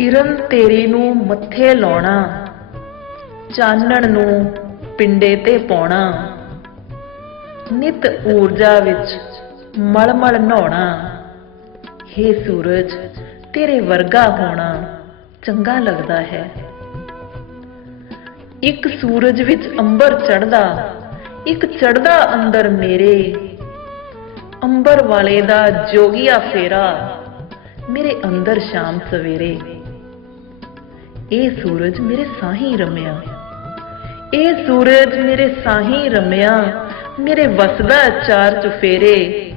ਕਿਰਨ ਤੇਰੀ ਨੂੰ ਮੱਥੇ ਲਾਉਣਾ, ਚਾਨਣ ਨੂੰ ਪਿੰਡੇ ਤੇ ਪਾਉਣਾ। ਨਿਤ ਊਰਜਾ ਵਿੱਚ ਮਲਮਲ ਨਹਾਉਣਾ। ਹੇ ਸੂਰਜ, ਤੇਰੇ ਵਰਗਾ ਹੋਣਾ ਚੰਗਾ ਲੱਗਦਾ ਹੈ। ਇੱਕ ਸੂਰਜ ਵਿੱਚ ਅੰਬਰ ਚੜਦਾ ਇੱਕ ਚੜਦਾ ਅੰਦਰ ਮੇਰੇ। ਅੰਬਰ ਵਾਲੇ ਦਾ ਜੋਗੀਆ ਫੇਰਾ, ਮੇਰੇ ਅੰਦਰ ਸ਼ਾਮ ਸਵੇਰੇ। ਇਹ ਸੂਰਜ ਮੇਰੇ ਸਾਹੀ ਰਮਿਆ। ਇਹ ਸੂਰਜ ਮੇਰੇ ਸਾਹੀ ਰਮਿਆ। ਮੇਰੇ ਵਸਦਾ ਚਾਰ ਚੁਫੇਰੇ।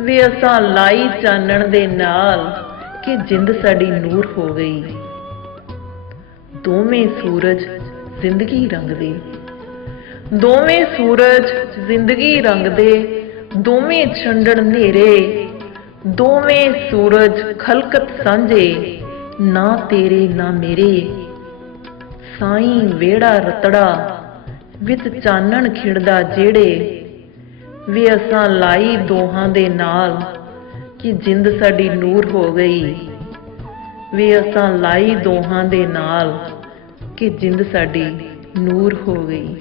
ਵੇ ਅਸਾਂ ਲਾਈ ਚਾਨਣ ਦੇ ਨਾਲ ਕਿ ਜਿੰਦ ਸਾਡੀ ਨੂਰ ਹੋ ਗਈ। ਦੋਵੇਂ ਸੂਰਜ ਜ਼ਿੰਦਗੀ ਰੰਗਦੇ। ਦੋਵੇਂ ਸੂਰਜ ਜ਼ਿੰਦਗੀ ਰੰਗਦੇ। ਦੋਵੇਂ ਛੰਡਣ ਨੇਰੇ ਦੋਵੇਂ ਸੂਰਜ ਖਲਕਤ ਸਾਂਝੇ। ਨਾ ਤੇਰੇ, ਨਾ ਮੇਰੇ। ਸਾਈਂ ਵੇੜਾ ਰਤੜਾ ਵਿੱਚ ਚਾਨਣ ਖਿੜਦਾ ਜਿਹੜੇ। ਵੀ ਅਸਾਂ ਲਾਈ ਦੋਹਾਂ ਦੇ ਨਾਲ ਕਿ ਜਿੰਦ ਸਾਡੀ ਨੂਰ ਹੋ ਗਈ। ਵੀ ਅਸਾਂ ਲਾਈ ਦੋਹਾਂ ਦੇ ਨਾਲ ਕਿ ਜਿੰਦ ਸਾਡੀ ਨੂਰ ਹੋ ਗਈ।